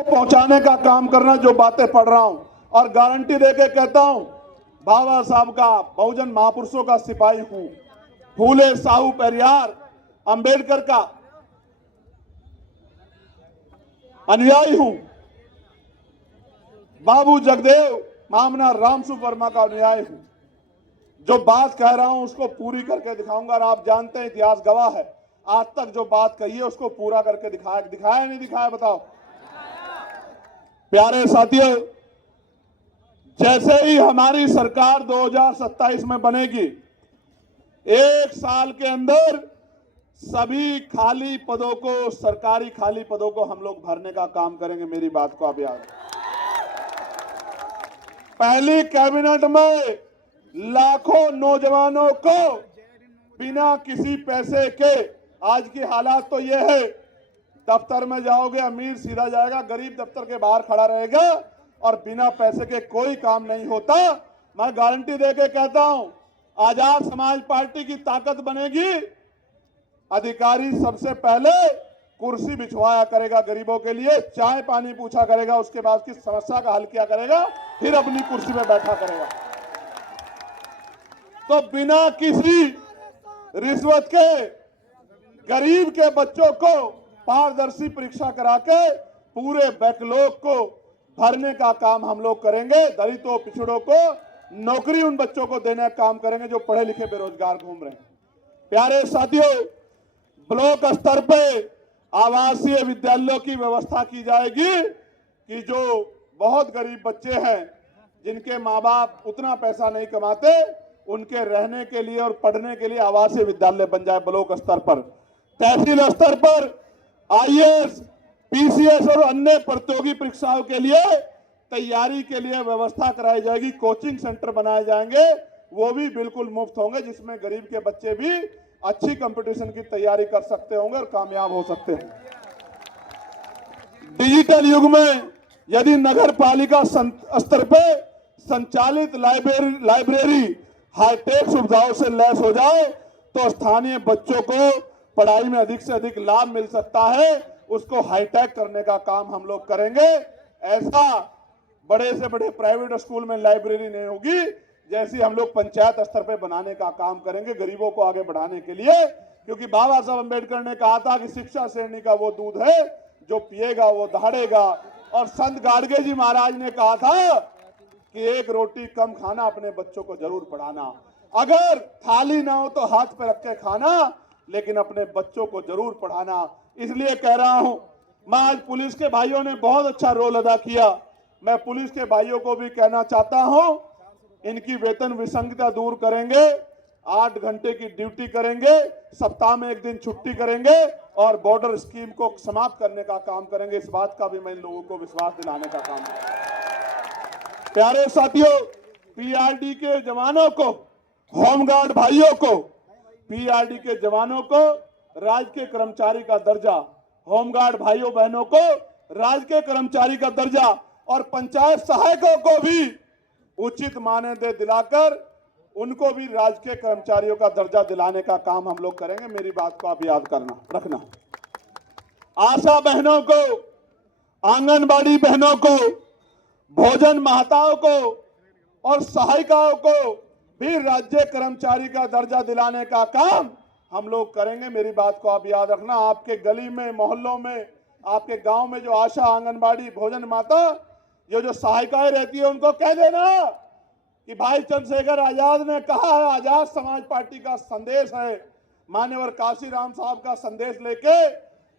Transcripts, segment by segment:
पहुंचाने का काम करना, जो बातें पढ़ रहा हूं और गारंटी देके कहता हूं, बाबा साहब का, बहुजन महापुरुषों का सिपाही हूं, फूले साहू पेरियार अंबेडकर का अनुयायी हूं, बाबू जगदेव मामना रामसु वर्मा का अनुयायी हूं। जो बात कह रहा हूं उसको पूरी करके दिखाऊंगा। और आप जानते हैं, इतिहास गवाह है, आज तक जो बात कही है उसको पूरा करके दिखाया नहीं दिखाया, बताओ। प्यारे साथियों, जैसे ही हमारी सरकार 2027 में बनेगी, एक साल के अंदर सभी खाली पदों को, सरकारी खाली पदों को हम लोग भरने का काम करेंगे। मेरी बात को आप याद, पहली कैबिनेट में लाखों नौजवानों को बिना किसी पैसे के, आज की हालात तो ये है, दफ्तर में जाओगे अमीर सीधा जाएगा, गरीब दफ्तर के बाहर खड़ा रहेगा और बिना पैसे के कोई काम नहीं होता। मैं गारंटी देके कहता हूं, आजाद समाज पार्टी की ताकत बनेगी, अधिकारी सबसे पहले कुर्सी बिछवाया करेगा गरीबों के लिए, चाय पानी पूछा करेगा, उसके बाद की समस्या का हल किया करेगा, फिर अपनी कुर्सी पे बैठा करेगा। तो बिना किसी रिश्वत के गरीब के बच्चों को पारदर्शी परीक्षा करा के पूरे बैकलॉग को भरने का काम हम लोग करेंगे। दलितों पिछड़ों को नौकरी उन बच्चों को देने का काम करेंगे जो पढ़े लिखे बेरोजगार घूम रहे हैं। प्यारे साथियों, ब्लॉक स्तर पे आवासीय विद्यालयों की व्यवस्था की जाएगी कि जो बहुत गरीब बच्चे हैं, जिनके माँ बाप उतना पैसा नहीं कमाते, उनके रहने के लिए और पढ़ने के लिए आवासीय विद्यालय बन जाए ब्लॉक स्तर पर। तहसील स्तर पर आईएएस, पीसीएस और अन्य प्रतियोगी परीक्षाओं के लिए तैयारी के लिए व्यवस्था कराई जाएगी। कोचिंग सेंटर बनाए जाएंगे, वो भी बिल्कुल मुफ्त होंगे, जिसमें गरीब के बच्चे भी अच्छी कंपटीशन की तैयारी कर सकते होंगे और कामयाब हो सकते हैं। डिजिटल युग में यदि नगर पालिका स्तर पे संचालित लाइब्रेरी हाईटेक सुविधाओं से लैस हो जाए तो स्थानीय बच्चों को पढ़ाई में अधिक से अधिक लाभ मिल सकता है। उसको हाईटेक करने का काम हम लोग करेंगे। ऐसा बड़े से बड़े प्राइवेट स्कूल में लाइब्रेरी नहीं होगी, जैसी हम लोग पंचायत स्तर पे बनाने का काम करेंगे गरीबों को आगे बढ़ाने के लिए। क्योंकि बाबा साहब अम्बेडकर ने कहा था कि शिक्षा श्रेणी का वो दूध है जो पिएगा वो दहाड़ेगा। और संत गाडगे जी महाराज ने कहा था कि एक रोटी कम खाना, अपने बच्चों को जरूर पढ़ाना। अगर थाली ना हो तो हाथ पे रख के खाना, लेकिन अपने बच्चों को जरूर पढ़ाना। इसलिए कह रहा हूं, मैं आज पुलिस के भाइयों ने बहुत अच्छा रोल अदा किया। मैं पुलिस के भाइयों को भी कहना चाहता हूं, इनकी वेतन विसंगता दूर करेंगे, 8 घंटे की ड्यूटी करेंगे, सप्ताह में 1 दिन छुट्टी करेंगे और बॉर्डर स्कीम को समाप्त करने का काम करेंगे। इस बात का भी मैं इन लोगों को विश्वास दिलाने का काम करूंगा। प्यारे साथियों, पीआरडी के जवानों को, होमगार्ड भाइयों को, पीआरडी के जवानों को राजकीय कर्मचारी का दर्जा, होमगार्ड भाइयों बहनों को राजकीय कर्मचारी का दर्जा और पंचायत सहायकों को भी उचित मानदेय दिलाकर उनको भी राजकीय कर्मचारियों का दर्जा दिलाने का काम हम लोग करेंगे। मेरी बात को आप याद करना रखना। आशा बहनों को, आंगनबाड़ी बहनों को, भोजन महताओं को और सहायिकाओं को भी राज्य कर्मचारी का दर्जा दिलाने का काम हम लोग करेंगे। मेरी बात को आप याद रखना। आपके गली में, मोहल्लों में, आपके गांव में जो आशा, आंगनबाड़ी, भोजन माता, ये जो सहायिकाएं रहती है, उनको कह देना कि भाई चंद्रशेखर आजाद ने कहा है, आजाद समाज पार्टी का संदेश है, मान्यवर काशीराम साहब का संदेश लेके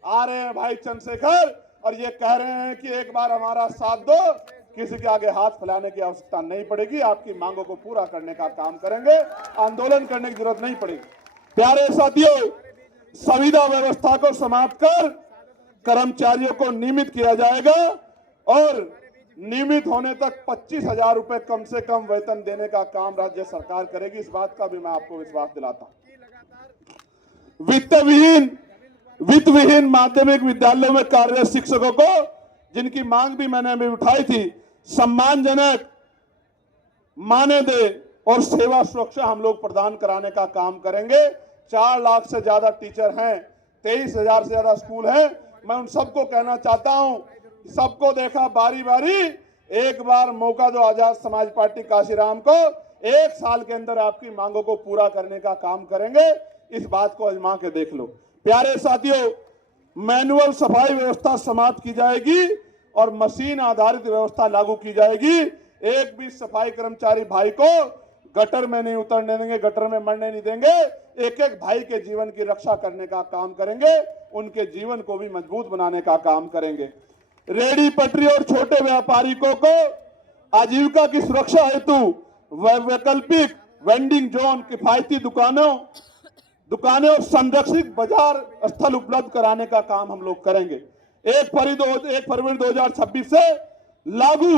आ रहे हैं भाई चंद्रशेखर, और ये कह रहे हैं कि एक बार हमारा साथ दो, किसी के आगे हाथ फैलाने की आवश्यकता नहीं पड़ेगी, आपकी मांगों को पूरा करने का काम करेंगे, आंदोलन करने की जरूरत नहीं पड़ेगी। प्यारे साथियों, संविदा व्यवस्था को समाप्त कर कर्मचारियों को नियमित किया जाएगा और नियमित होने तक 25,000 रुपए कम से कम वेतन देने का काम राज्य सरकार करेगी। इस बात का भी मैं आपको विश्वास दिलाता हूं। वित्त विहीन माध्यमिक विद्यालयों में कार्यरत शिक्षकों को, जिनकी मांग भी मैंने अभी उठाई थी, सम्मानजनक मानदेय और सेवा सुरक्षा हम लोग प्रदान कराने का काम करेंगे। 4 लाख से ज्यादा टीचर हैं, 23,000 से ज्यादा स्कूल हैं। मैं उन सबको कहना चाहता हूं सबको देखा बारी बारी, एक बार मौका दो आजाद समाज पार्टी काशीराम को, 1 साल के अंदर आपकी मांगों को पूरा करने का काम करेंगे। इस बात को आजमा के देख लो। प्यारे साथियों, मैनुअल सफाई व्यवस्था समाप्त की जाएगी और मशीन आधारित व्यवस्था लागू की जाएगी। एक भी सफाई कर्मचारी भाई को गटर में नहीं उतरने देंगे, गटर में मरने नहीं देंगे। एक एक भाई के जीवन की रक्षा करने का काम करेंगे, उनके जीवन को भी मजबूत बनाने का काम करेंगे। रेडी पटरी और छोटे व्यापारियों को आजीविका की सुरक्षा हेतु वैकल्पिक वेंडिंग जोन, किफायती दुकानें और संरक्षित बाजार स्थल उपलब्ध कराने का काम हम लोग करेंगे। 1 फरवरी 2026 से लागू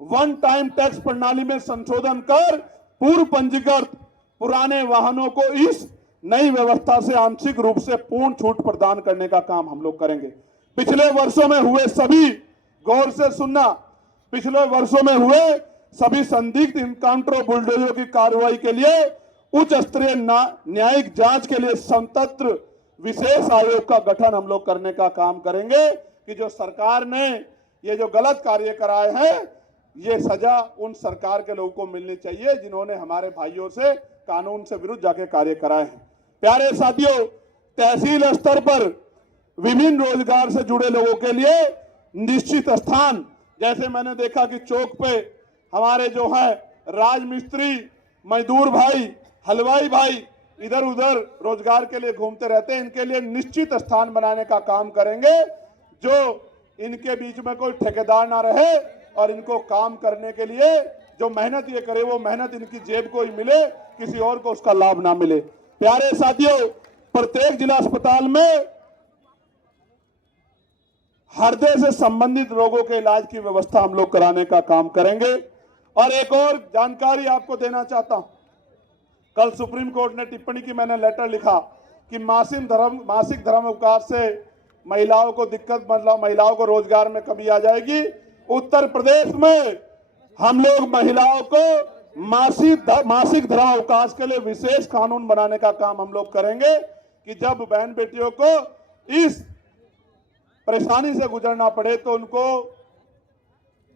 वन टाइम टैक्स प्रणाली में संशोधन कर पूर्व पंजीकृत पुराने वाहनों को इस नई व्यवस्था से आंशिक रूप से पूर्ण छूट प्रदान करने का काम हम लोग करेंगे। पिछले वर्षों में हुए सभी, गौर से सुनना, पिछले वर्षों में हुए सभी संदिग्ध इनकाउंटर बुलडोजर की कार्रवाई के लिए उच्च स्तरीय न्यायिक जांच के लिए स्वतंत्र विशेष आयोग का गठन हम लोग करने का काम करेंगे कि जो सरकार ने ये जो गलत कार्य कराए हैं, ये सजा उन सरकार के लोगों को मिलनी चाहिए जिन्होंने हमारे भाइयों से कानून से विरुद्ध जाके कार्य कराए हैं। प्यारे साथियों, तहसील स्तर पर विभिन्न रोजगार से जुड़े लोगों के लिए निश्चित स्थान, जैसे मैंने देखा कि चौक पे हमारे जो है राजमिस्त्री, मजदूर भाई, हलवाई भाई इधर उधर रोजगार के लिए घूमते रहते हैं, इनके लिए निश्चित स्थान बनाने का काम करेंगे, जो इनके बीच में कोई ठेकेदार ना रहे और इनको काम करने के लिए जो मेहनत ये करे वो मेहनत इनकी जेब को ही मिले, किसी और को उसका लाभ ना मिले। प्यारे साथियों, प्रत्येक जिला अस्पताल में हृदय से संबंधित रोगों के इलाज की व्यवस्था हम लोग कराने का काम करेंगे। और एक और जानकारी आपको देना चाहता हूं, कल सुप्रीम कोर्ट ने टिप्पणी की, मैंने लेटर लिखा कि मासिक धर्म अवकाश से महिलाओं को दिक्कत, मतलब महिलाओं को रोजगार में कमी आ जाएगी। उत्तर प्रदेश में हम लोग महिलाओं को मासिक धर्म अवकाश के लिए विशेष कानून बनाने का काम हम लोग करेंगे कि जब बहन बेटियों को इस परेशानी से गुजरना पड़े तो उनको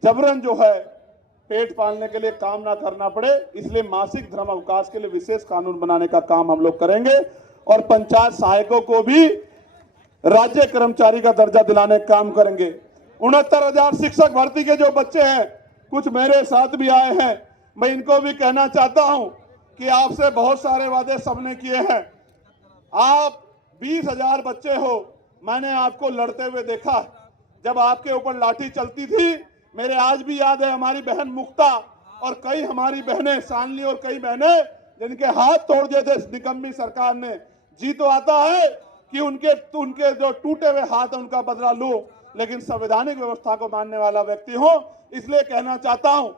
जबरन जो है पेट पालने के लिए काम ना करना पड़े, इसलिए मासिक धर्म अवकाश के लिए विशेष कानून बनाने का काम हम लोग करेंगे। और पंचायत सहायकों को भी राज्य कर्मचारी का दर्जा दिलाने का काम करेंगे। 69,000 शिक्षक भर्ती के जो बच्चे हैं, कुछ मेरे साथ भी आए हैं, मैं इनको भी कहना चाहता हूं कि आपसे बहुत सारे वादे सबने किए हैं। आप 20,000 बच्चे हो, मैंने आपको लड़ते हुए देखा, जब आपके ऊपर लाठी चलती थी। मेरे आज भी याद है हमारी बहन मुक्ता और कई हमारी बहनें, शानली और कई बहनें जिनके हाथ तोड़ दिए थे निकम्मी सरकार ने। जी तो आता है कि उनके जो टूटे हुए हाथ हैं उनका बदला लो, लेकिन संवैधानिक व्यवस्था को मानने वाला व्यक्ति हो। इसलिए कहना चाहता हूं